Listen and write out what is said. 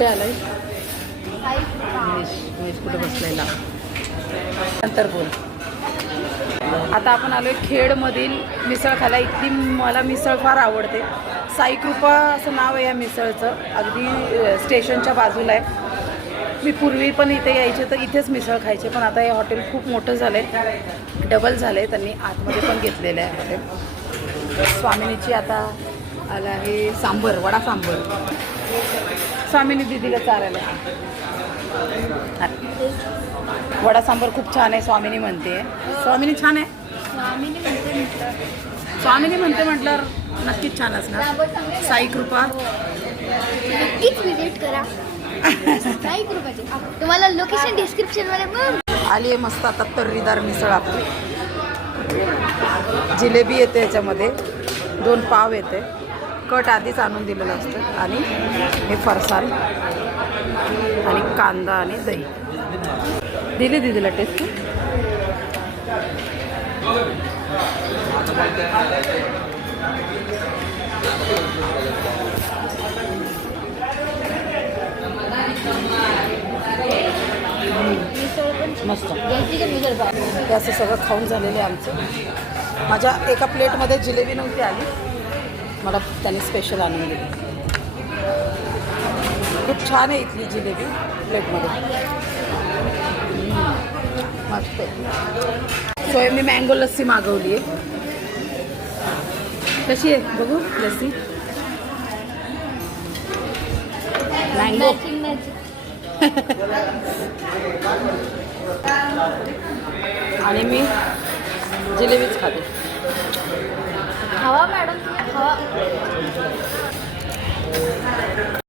कुठे आलाय? महेश कुठे बसलेला? नंतर बोल. आता आपण आलोय खेडमधील मिसळ खायला. इथली मला मिसळ फार आवडते. साई कृपा असं नाव आहे या मिसळचं. अगदी स्टेशनच्या बाजूला आहे. मी पूर्वी पण इथे यायचे तर इथेच मिसळ खायचे, पण आता हे हॉटेल खूप मोठं झालं आहे, डबल झालं आहे. त्यांनी आतमध्ये पण घेतलेलं आहे हॉटेल. स्वामिनीची आता आला आहे सांबर, वडा सांबर. स्वामिनी दिदीला चारायला. वडा सांबर खूप छान आहे स्वामिनी म्हणते. स्वामिनी छान आहे. स्वामिनी म्हणते म्हटल्यावर नक्कीच छान असणार. साई कृपा नक्कीच विजिट करा. साई कृपाची तुम्हाला लोकेशन डिस्क्रिप्शनमध्ये पण आली आहे. मस्त आता तर्रीदार मिसळ आपली. जिलेबी येते याच्यामध्ये, 2 पाव येते, कट आधीच आणून दिलेलं असतं, आणि हे फरसाण आणि कांदा आणि दही. दिली दिदीला टेस्ट. मस्त. हे असं सगळं खाऊन झालेलं आहे आमचं. माझ्या एका प्लेटमध्ये जिलेबी नव्हती आली, मला त्यांनी स्पेशल आणून दिली. खूप छान आहे इथली जिलेबी प्लेटमध्ये. मस्त. सोय मी मँगो लस्सी मागवली आहे. कशी आहे बघू लस्सी. मँगो आणि मी जिलेबीच खाते. हवा मॅडम, हवा.